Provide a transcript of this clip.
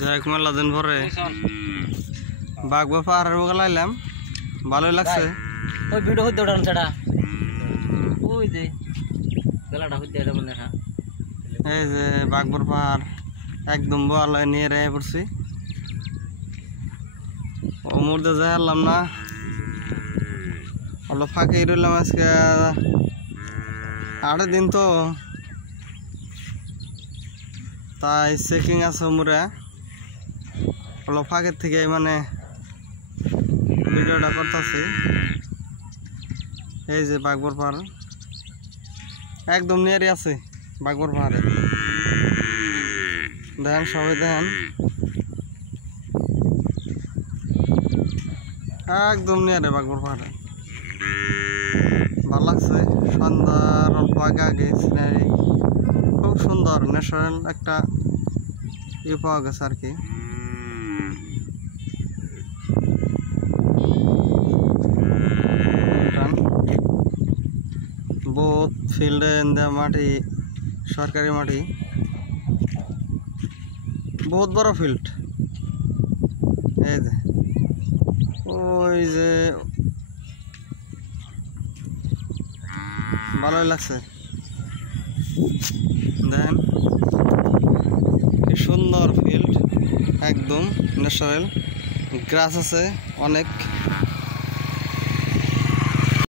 যাই হোক মেলা দিন পরে বাগবা পাহাড়ের মুখে লাইলাম, ভালোই লাগছে। ওই ভিডিও হইতে ওঠানো ছাড়া ওই যে গলাটা হইতে এটা মনে হয়। এই যে বাগবর পাহাড় একদম ভালো নিয়ে রেয়ে পড়ছি। ও মুর্দে যাই হারলাম না, হলো ফাঁকে রইলাম আজকে 8 দিন তো, তাই চেকিং আছে মুরে হলো ফাঁকের থেকে মানে ভিডিওটা করতেছি। এই যে বাগবর পাহাড় একদম নিয়ারি আছে, বাগবর পাহাড়ে দেখেন, সবাই দেখেন একদম নিয়ারে বাগবর পাহাড়ে। ভালো লাগছে, সন্ধ্যার অল্প আগে আগে সিনারি খুব সুন্দর, ন্যাচারাল একটা ইয়ে পাওয়া গেছে আর কি। বহুত ফিল্ডে মাটি, সরকারি মাটি, বহুত বড় ফিল্ড। এই যে ওই যে ভালোই লাগছে, দেখেন কি সুন্দর ফিল্ড, একদম ন্যাচারাল, গ্রাস আছে অনেক।